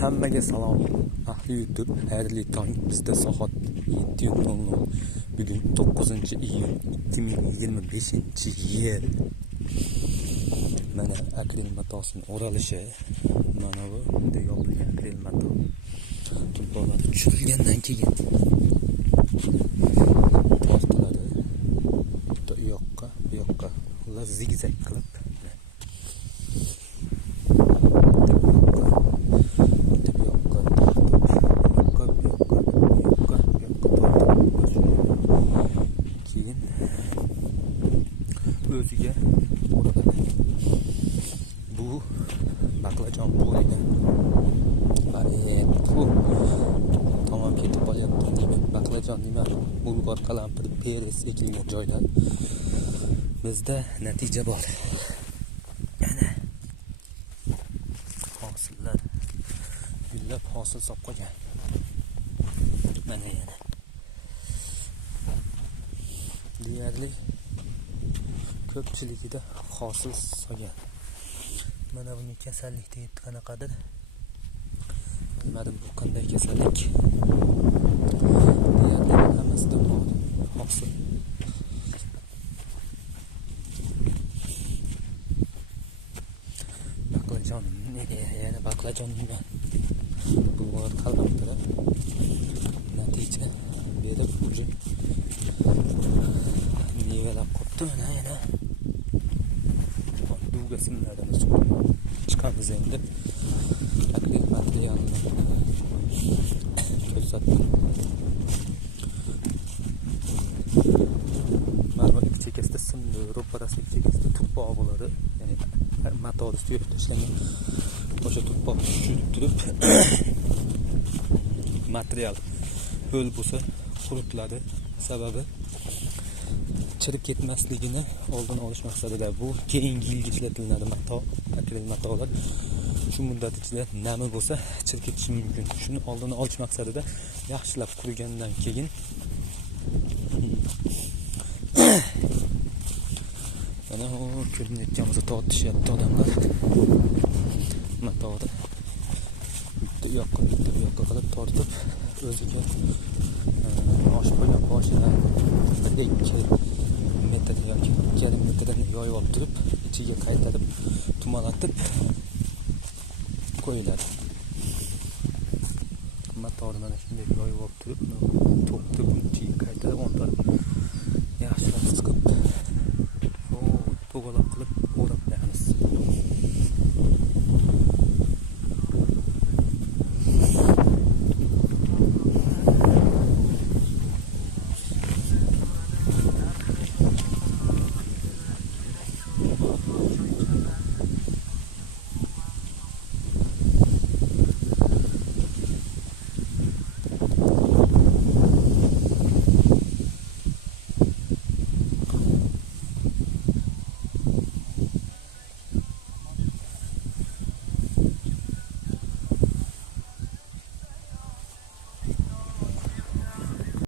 Hammaga salom. Ahli YouTube, xayrli tong. Bizda soat 7:00. Bugun 9-iyun 2025-yil. Mana akril matosining o'ralishi. Mana bu bunday yopilgan akril mato. Tulpollar tushirilgandan keyin tortiladi. Bu yoqqa, bu yoqqa. Ular zigzag qilib o'ziga uriladi. Bu baqlajon qo'ydi. Bu tamom ketib qolyapti. Demak, baqlajon nima? Bulg'or, qalampir, peres ekilgan joylar. Bizda natija bor. Mana hosillar gullab hosil solib qo'ygan. Mana yana. Deyarli ko'pchiligida hosil solgan. Mana bunga kasallik deydi qanaqadir. Bilmadim bu qanday kasallik. Deyarli hammasida bor hosil. Baqlajon nega yana baqlajon nima? Bu bor qalampir. Natija berib уже mevalar qopti mana yana. Duga simlarimiz chiqamiz endi. Akril materialni ko'rsatdim. Mana bu chekasida simli, ro'parasida chekasida tuproq bo'ladi. Ya'ni matoni suyib tashlangan. O'sha tuproq tushib turib material ho'l bo'lsa quritiladi. Sababi chirib ketmasligini oldini olish maqsadida bu keyingi yilga ishlatiladi mato, akril matolar. Shu muddat ichida nami bo'lsa chirib ketishi mumkin. Shuni oldini olish maqsadida yaxshilab qurigandan keyin mana o ko'rinayotganimizni tortishyapti odamlar. Matoni bitta u yoqqa qilib tortib o'ziga oshib qo'ygan boshidan 1-2 metr yoki 1,5 metrdan yoyib olib turib, ichiga qaytarib tumalatib qo'yiladi. Matoni mana shunday yoyib olib turib, to'pni ichiga qaytarib o'ntarib yaxshilab siqib to'g'aloq qilib o'rab qo'yamiz.